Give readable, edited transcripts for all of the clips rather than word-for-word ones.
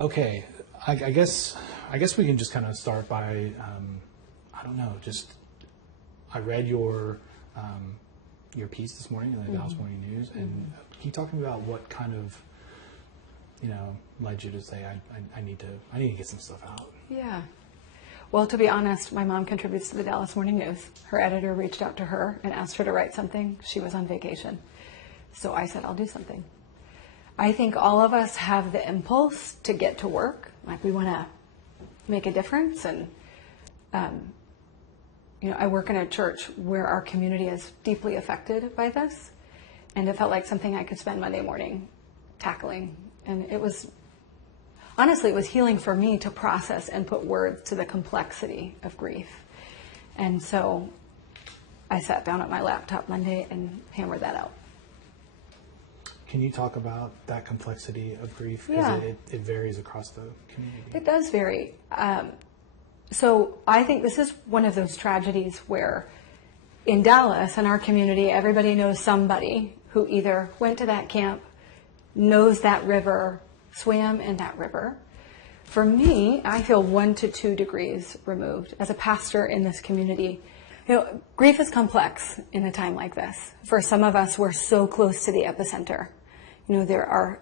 Okay, I guess we can just kind of start by, I don't know, I read your piece this morning in the Dallas Morning News, and can you talk to me about what kind of, led you to say, I need to get some stuff out? Yeah. Well, to be honest, my mom contributes to the Dallas Morning News. Her editor reached out to her and asked her to write something. She was on vacation. So I said, I'll do something. I think all of us have the impulse to get to work. Like, we want to make a difference. And, I work in a church where our community is deeply affected by this. And it felt like something I could spend Monday morning tackling. And honestly, it was healing for me to process and put words to the complexity of grief. And so I sat down at my laptop Monday and hammered that out. Can you talk about that complexity of grief? Yeah. Because it varies across the community. It does vary. So I think this is one of those tragedies where in Dallas, in our community, everybody knows somebody who either went to that camp, knows that river, swam in that river. For me, I feel 1 to 2 degrees removed. As a pastor in this community, grief is complex in a time like this. For some of us, we're so close to the epicenter. There are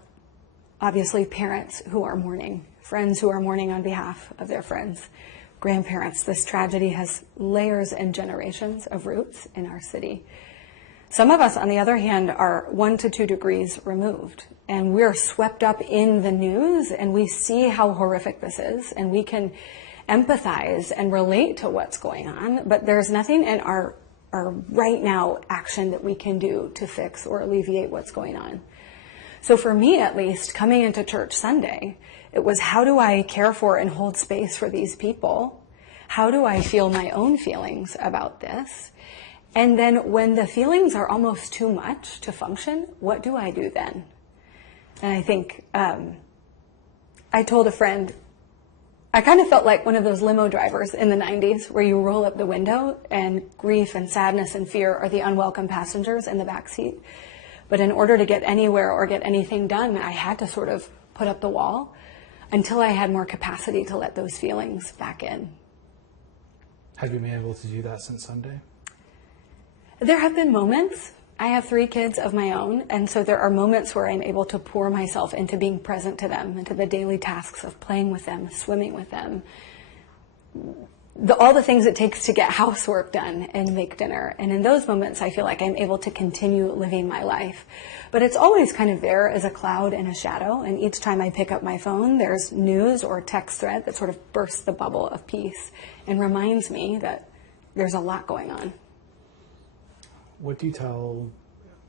obviously parents who are mourning, friends who are mourning on behalf of their friends, grandparents. This tragedy has layers and generations of roots in our city. Some of us, on the other hand, are 1 to 2 degrees removed, and we're swept up in the news, and we see how horrific this is, and we can empathize and relate to what's going on, but there's nothing in our right now action that we can do to fix or alleviate what's going on. So for me, at least, coming into church Sunday, it was, how do I care for and hold space for these people? How do I feel my own feelings about this? And then when the feelings are almost too much to function, what do I do then? And I think I told a friend, I kind of felt like one of those limo drivers in the 90s where you roll up the window and grief and sadness and fear are the unwelcome passengers in the back seat. But in order to get anywhere or get anything done, I had to sort of put up the wall until I had more capacity to let those feelings back in. Have you been able to do that since Sunday? There have been moments. I have 3 kids of my own, and so there are moments where I'm able to pour myself into being present to them, into the daily tasks of playing with them, swimming with them, all the things it takes to get housework done and make dinner. And in those moments, I feel like I'm able to continue living my life. But it's always kind of there as a cloud and a shadow, and each time I pick up my phone, there's news or text thread that sort of bursts the bubble of peace and reminds me that there's a lot going on. What do you tell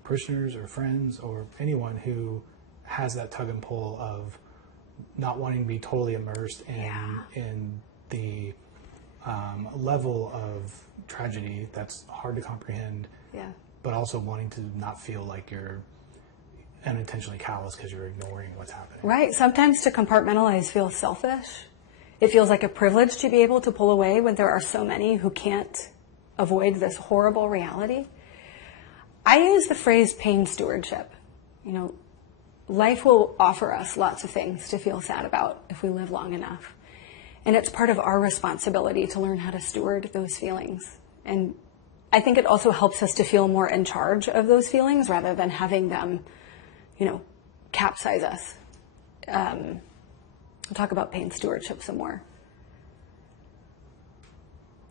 parishioners or friends or anyone who has that tug and pull of not wanting to be totally immersed in the level of tragedy that's hard to comprehend, but also wanting to not feel like you're unintentionally callous because you're ignoring what's happening? Right. Sometimes to compartmentalize feels selfish. It feels like a privilege to be able to pull away when there are so many who can't avoid this horrible reality. I use the phrase pain stewardship. Life will offer us lots of things to feel sad about if we live long enough. And it's part of our responsibility to learn how to steward those feelings. And I think it also helps us to feel more in charge of those feelings rather than having them, capsize us. We'll talk about pain stewardship some more.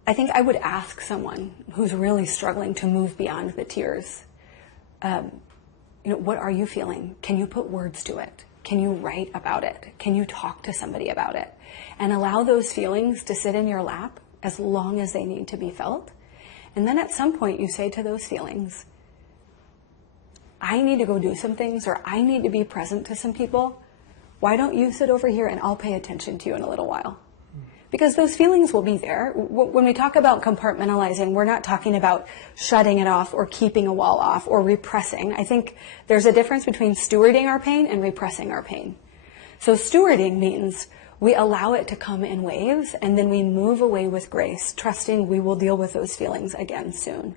I think I would ask someone who's really struggling to move beyond the tears, what are you feeling? Can you put words to it? Can you write about it? Can you talk to somebody about it? And allow those feelings to sit in your lap as long as they need to be felt. And then at some point you say to those feelings, I need to go do some things, or I need to be present to some people. Why don't you sit over here and I'll pay attention to you in a little while? Because those feelings will be there. When we talk about compartmentalizing, we're not talking about shutting it off or keeping a wall off or repressing. I think there's a difference between stewarding our pain and repressing our pain. So stewarding means we allow it to come in waves and then we move away with grace, trusting we will deal with those feelings again soon.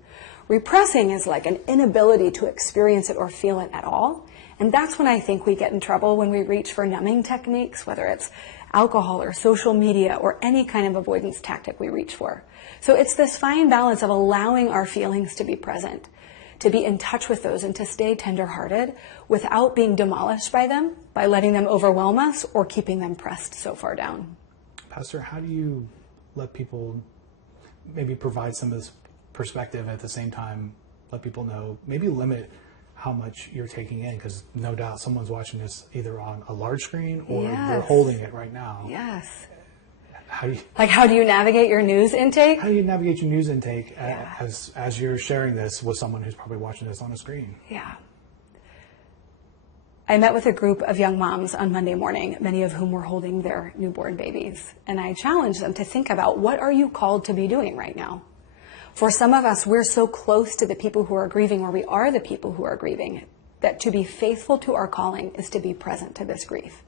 Repressing is like an inability to experience it or feel it at all. And that's when I think we get in trouble, when we reach for numbing techniques, whether it's alcohol or social media or any kind of avoidance tactic we reach for. So it's this fine balance of allowing our feelings to be present, to be in touch with those, and to stay tenderhearted without being demolished by them, by letting them overwhelm us or keeping them pressed so far down. Pastor, how do you let people maybe provide some of this perspective, at the same time let people know, maybe limit how much you're taking in, because no doubt someone's watching this either on a large screen or they're holding it right now. Yes. How do you navigate your news intake? How do you navigate your news intake as you're sharing this with someone who's probably watching this on a screen? Yeah. I met with a group of young moms on Monday morning, many of whom were holding their newborn babies. And I challenged them to think about, what are you called to be doing right now? For some of us, we're so close to the people who are grieving, or we are the people who are grieving, that to be faithful to our calling is to be present to this grief.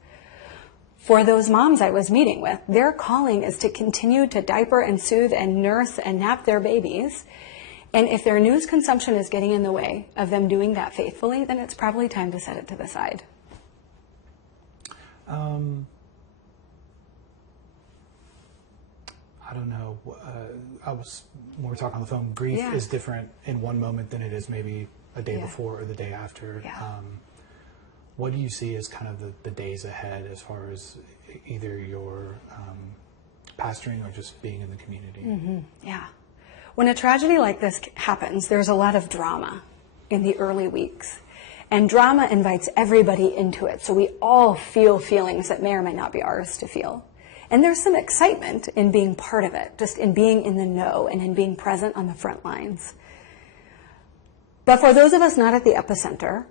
For those moms I was meeting with, their calling is to continue to diaper and soothe and nurse and nap their babies. And if their news consumption is getting in the way of them doing that faithfully, then it's probably time to set it to the side. I don't know. When we were talking on the phone, grief is different in one moment than it is maybe a day before or the day after. Yeah. What do you see as kind of the days ahead, as far as either your pastoring or just being in the community? Mm-hmm. Yeah. When a tragedy like this happens, there's a lot of drama in the early weeks. And drama invites everybody into it. So we all feel feelings that may or may not be ours to feel. And there's some excitement in being part of it, just in being in the know and in being present on the front lines. But for those of us not at the epicenter,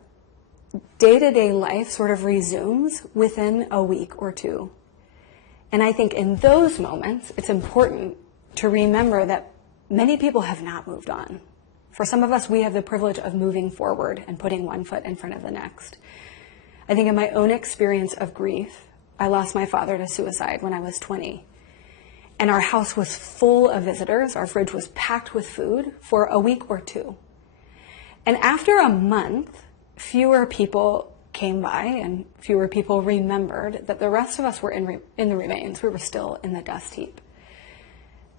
day-to-day life sort of resumes within a week or two. And I think in those moments, it's important to remember that many people have not moved on. For some of us, we have the privilege of moving forward and putting one foot in front of the next. I think in my own experience of grief, I lost my father to suicide when I was 20. And our house was full of visitors. Our fridge was packed with food for a week or two. And after a month, fewer people came by and fewer people remembered that the rest of us were in the remains. We were still in the dust heap.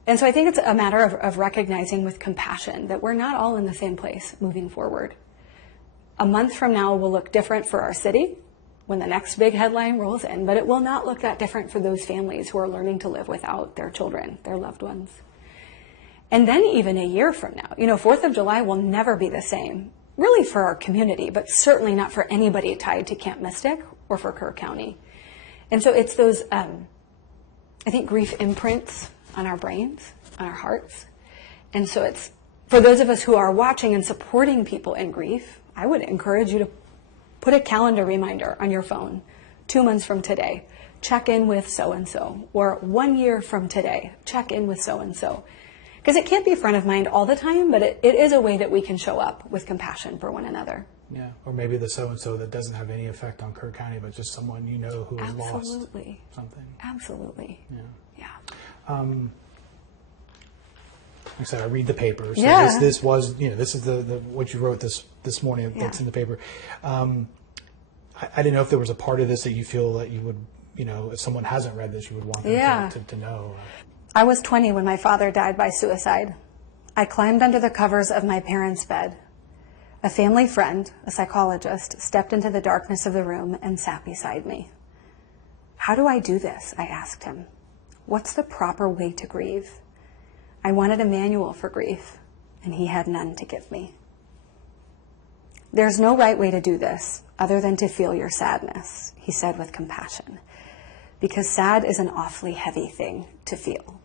And so I think it's a matter of recognizing with compassion that we're not all in the same place moving forward. A month from now will look different for our city when the next big headline rolls in, but it will not look that different for those families who are learning to live without their children, their loved ones. And then even a year from now, 4th of July will never be the same, really, for our community, but certainly not for anybody tied to Camp Mystic or for Kerr County. And so it's those, I think, grief imprints on our brains, on our hearts. And so it's, for those of us who are watching and supporting people in grief, I would encourage you to put a calendar reminder on your phone. 2 months from today, check in with so-and-so. Or 1 year from today, check in with so-and-so. Because it can't be front of mind all the time, but it is a way that we can show up with compassion for one another. Yeah, or maybe the so-and-so that doesn't have any effect on Kerr County, but just someone you know who has lost something. Absolutely. Yeah. Like I said, I read the paper. So this was, this is the what you wrote this morning that's in the paper. I didn't know if there was a part of this that you feel that you would, if someone hasn't read this, you would want them to know. I was 20 when my father died by suicide. I climbed under the covers of my parents' bed. A family friend, a psychologist, stepped into the darkness of the room and sat beside me. How do I do this? I asked him. What's the proper way to grieve? I wanted a manual for grief, and he had none to give me. There's no right way to do this other than to feel your sadness, he said with compassion, because sad is an awfully heavy thing to feel.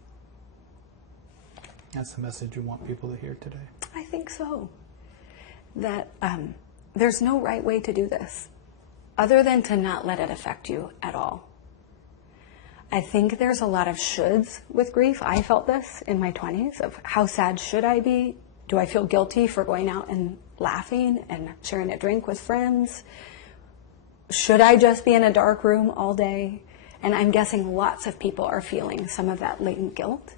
That's the message you want people to hear today. I think so. That there's no right way to do this other than to not let it affect you at all. I think there's a lot of shoulds with grief. I felt this in my 20s of how sad should I be? Do I feel guilty for going out and laughing and sharing a drink with friends? Should I just be in a dark room all day? And I'm guessing lots of people are feeling some of that latent guilt.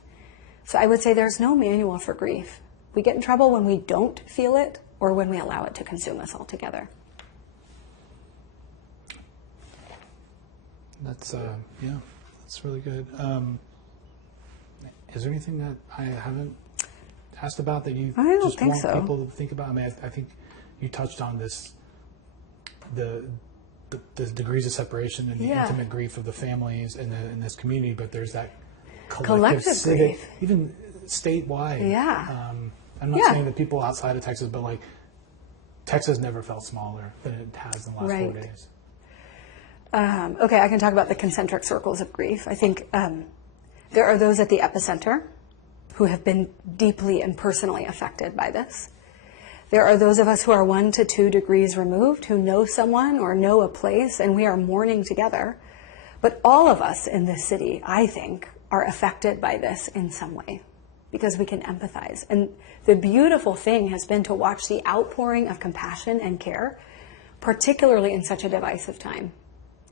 So I would say there's no manual for grief. We get in trouble when we don't feel it or when we allow it to consume us altogether. That's yeah, that's really good. Is there anything that I haven't asked about that you I don't just think want so. people to think about? I mean, I think you touched on this, the degrees of separation and the Yeah. intimate grief of the families in this community, but there's that Collective civic, grief. even statewide. Yeah. I'm not Yeah. saying that people outside of Texas, but like Texas never felt smaller than it has in the last 4 Right. days. Okay, I can talk about the concentric circles of grief. I think there are those at the epicenter who have been deeply and personally affected by this. There are those of us who are 1 to 2 degrees removed, who know someone or know a place, and we are mourning together. But all of us in this city, I think, are affected by this in some way because we can empathize. And the beautiful thing has been to watch the outpouring of compassion and care, particularly in such a divisive time.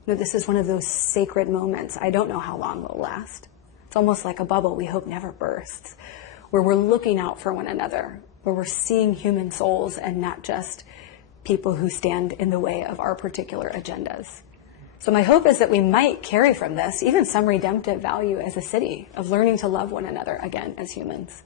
You know, this is one of those sacred moments. I don't know how long they'll last. It's almost like a bubble we hope never bursts, where we're looking out for one another, where we're seeing human souls and not just people who stand in the way of our particular agendas. So my hope is that we might carry from this even some redemptive value as a city of learning to love one another again as humans.